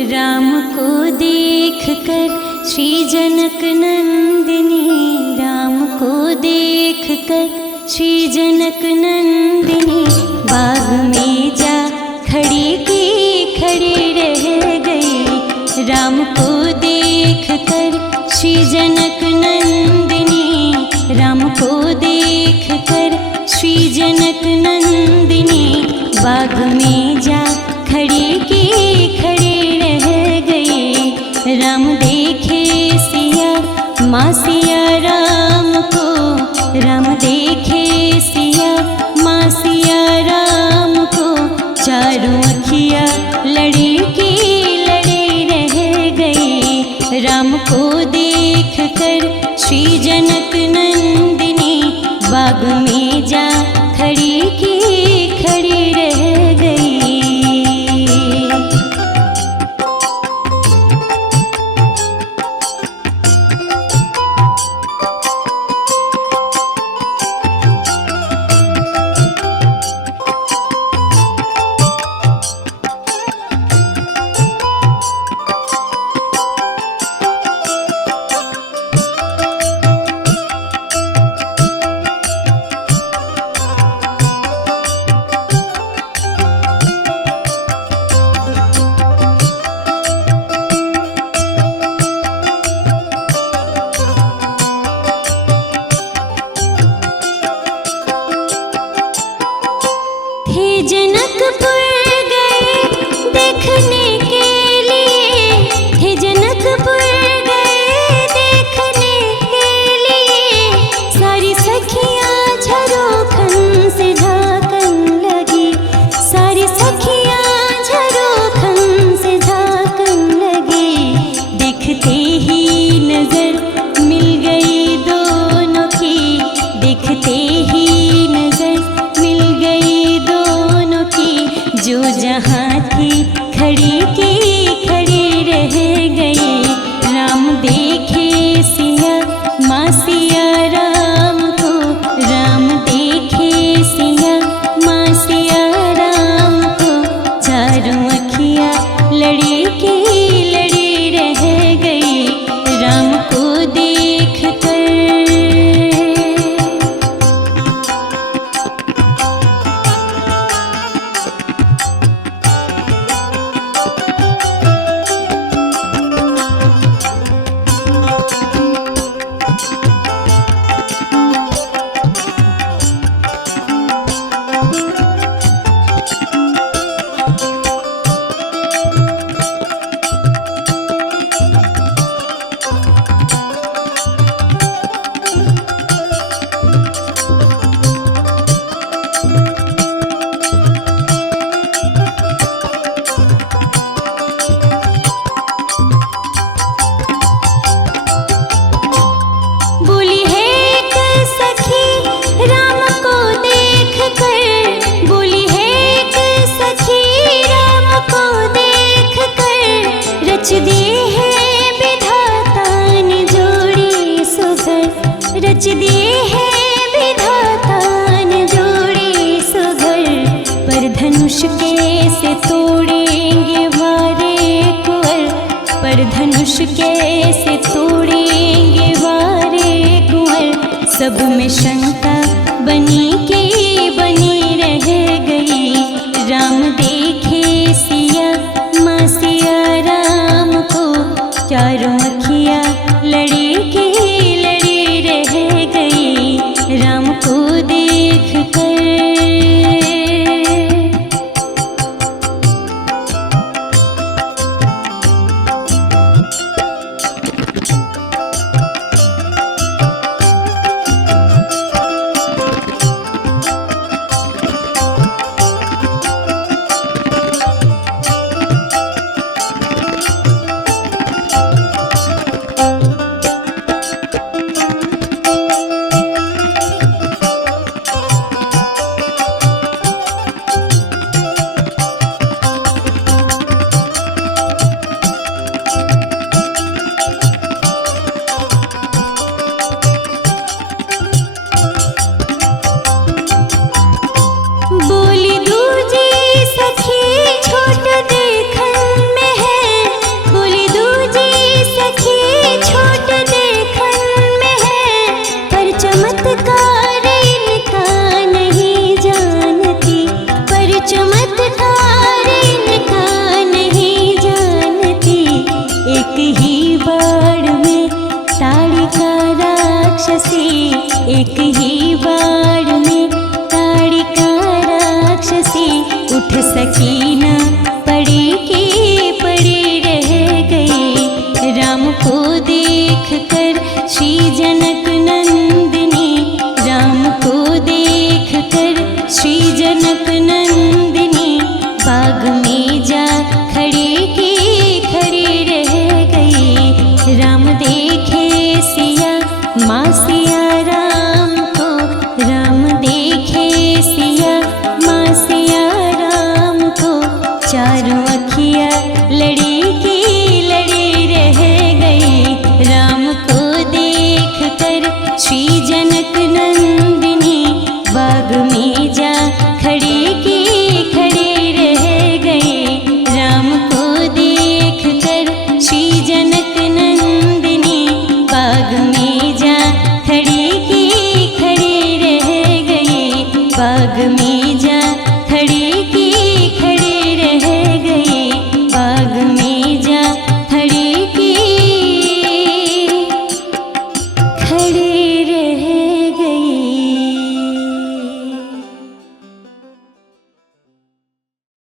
राम को देख कर श्री जनक नंदिनी, राम को देख कर श्री जनक नंदिनी बाग में जा खड़ी की खड़ी रह गई। राम को देख कर श्री जनक नंदिनी, राम को देख कर श्री जनक नंदिनी बाग में जा खड़ी की खड़ी रह गई। राम देखे सिया माँ सिया राम को, राम देखे सिया माँ सिया राम को, चारों अखियाँ लड़ी की लड़ी रह गई। राम को देख कर श्री जनक नंदिनी बाग में जा खड़ी की खड़ी रह गई। जनकपुर गए देखने के लिए, हे जनकपुर गए देखने के लिए, सारी सखियाँ झरोखन से झांकन लगी, सारी सखियाँ झरोखन से झांकन लगी। देखते ही नजर मिल गई दोनों की, देखते ही नजर मिल गई दोनों की, जो जहाँ थी खड़ी की खड़ी रह गई। राम देखे सिया माँ सिया राम को, राम देखे सिया माँ सिया राम को, चारों अखियाँ लड़ी की लड़ी रह गई। राम को देख कर अखिया लड़ी